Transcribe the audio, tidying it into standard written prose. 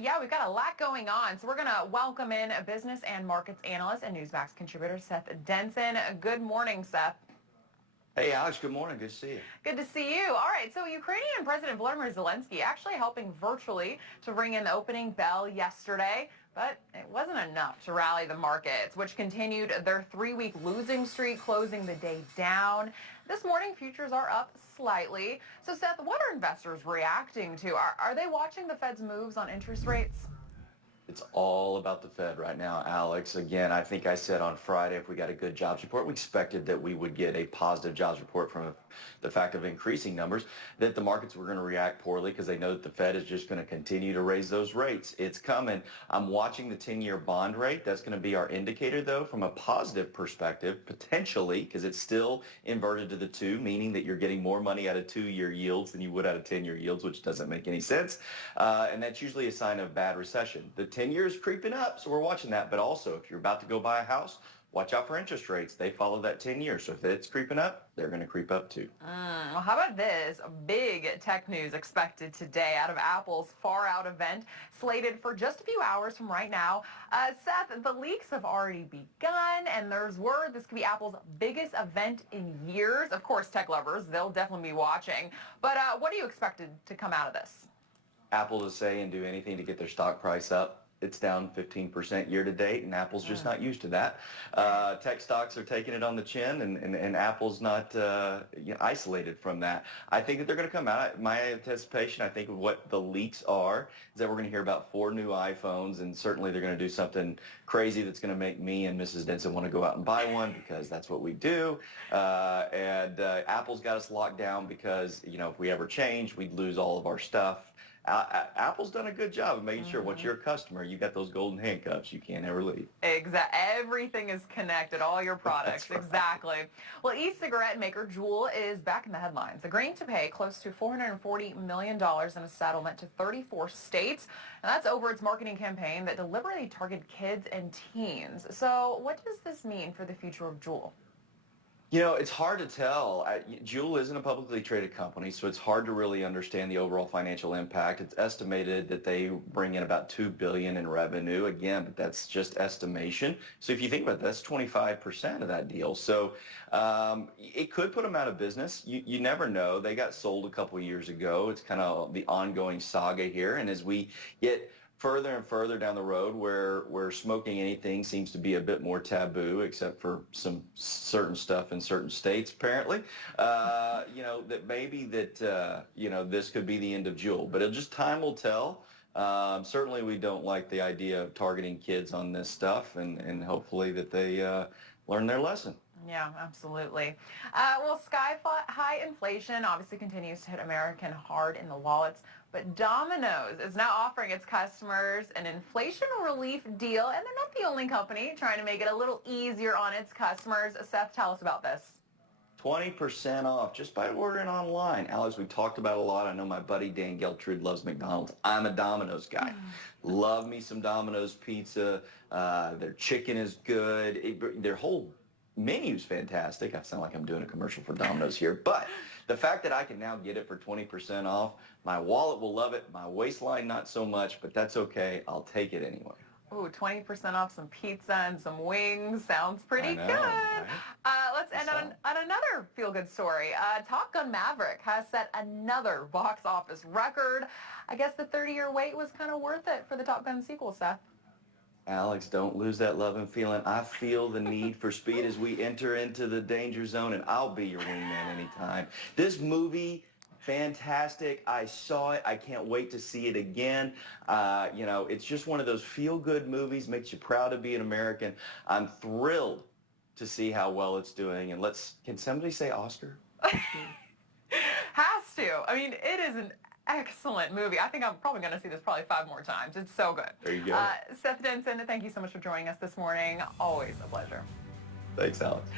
Yeah, we've got a lot going on. So we're going to welcome in a business and markets analyst and Newsmax contributor, Seth Denson. Good morning, Seth. Hey, Alex, good morning. Good to see you. Good to see you. All right, so Ukrainian President Volodymyr Zelensky actually helping virtually to ring in the opening bell yesterday, but it wasn't enough to rally the markets, which continued their three-week losing streak, closing the day down. This morning, futures are up slightly. So, Seth, what are investors reacting to? Are they watching the Fed's moves on interest rates? It's all about the Fed right now, Alex. Again, I think I said on Friday, if we got a good jobs report, we expected that we would get a positive jobs report from the fact of increasing numbers, that the markets were going to react poorly because they know that the Fed is just going to continue to raise those rates. It's coming. I'm watching the 10-year bond rate. That's going to be our indicator, though, from a positive perspective, potentially, because it's still inverted to the two, meaning that you're getting more money out of 2-year yields than you would out of 10-year yields, which doesn't make any sense. And that's usually a sign of bad recession. The 10 years creeping up, so we're watching that. But also, if you're about to go buy a house, watch out for interest rates. They follow that 10 years. So if it's creeping up, they're going to creep up too. Well, how about this? Big tech news expected today out of Apple's Far Out event, slated for just a few hours from right now. Seth, the leaks have already begun, and there's word this could be Apple's biggest event in years. Of course, tech lovers, they'll definitely be watching. But what are you expected to come out of this? Apple to say and do anything to get their stock price up. It's down 15% year to date, and Apple's just not used to that. Tech stocks are taking it on the chin, and Apple's not isolated from that. I think that they're going to come out. My anticipation, I think, of what the leaks are, is that we're going to hear about 4 new iPhones, and certainly they're going to do something crazy that's going to make me and Mrs. Denson want to go out and buy one because that's what we do. Apple's got us locked down because, if we ever change, we'd lose all of our stuff. Apple's done a good job of making sure once you're a customer, you got those golden handcuffs. You can't ever leave. Exactly. Everything is connected, all your products. Right. Exactly. Well, e-cigarette maker Juul is back in the headlines, agreeing to pay close to $440 million in a settlement to 34 states. And that's over its marketing campaign that deliberately targeted kids and teens. So what does this mean for the future of Juul? It's hard to tell. Juul isn't a publicly traded company, so it's hard to really understand the overall financial impact. It's estimated that they bring in about $2 billion in revenue. Again, but that's just estimation. So if you think about it, that's 25% of that deal. So it could put them out of business. You never know. They got sold a couple years ago. It's kind of the ongoing saga here. And as we get further and further down the road where smoking anything seems to be a bit more taboo, except for some certain stuff in certain states, apparently, that maybe that, this could be the end of Juul. But time will tell. Certainly we don't like the idea of targeting kids on this stuff, and hopefully that they learn their lesson. Yeah, absolutely. Well, sky-high inflation obviously continues to hit American hard in the wallets, but Domino's is now offering its customers an inflation relief deal, and they're not the only company trying to make it a little easier on its customers. Seth, tell us about this. 20% off just by ordering online. Alex, we talked about a lot. I know my buddy Dan Geltrude loves McDonald's. I'm a Domino's guy. Love me some Domino's pizza. Their chicken is good. Their whole menu's fantastic. I sound like I'm doing a commercial for Domino's here, but the fact that I can now get it for 20% off, my wallet will love it, my waistline not so much, but that's okay. I'll take it anyway. Ooh, 20% off some pizza and some wings. Sounds pretty good. Right? Let's end on another feel-good story. Top Gun Maverick has set another box office record. I guess the 30-year wait was kind of worth it for the Top Gun sequel, Seth. Alex, don't lose that love and feeling. I feel the need for speed as we enter into the danger zone, and I'll be your wingman anytime. This movie, fantastic. I saw it. I can't wait to see it again. It's just one of those feel-good movies, makes you proud to be an American. I'm thrilled to see how well it's doing. And can somebody say Oscar? Has to. I mean, it is an excellent movie. I think I'm probably going to see this probably 5 more times. It's so good. There you go. Seth Denson, thank you so much for joining us this morning. Always a pleasure. Thanks, Alex.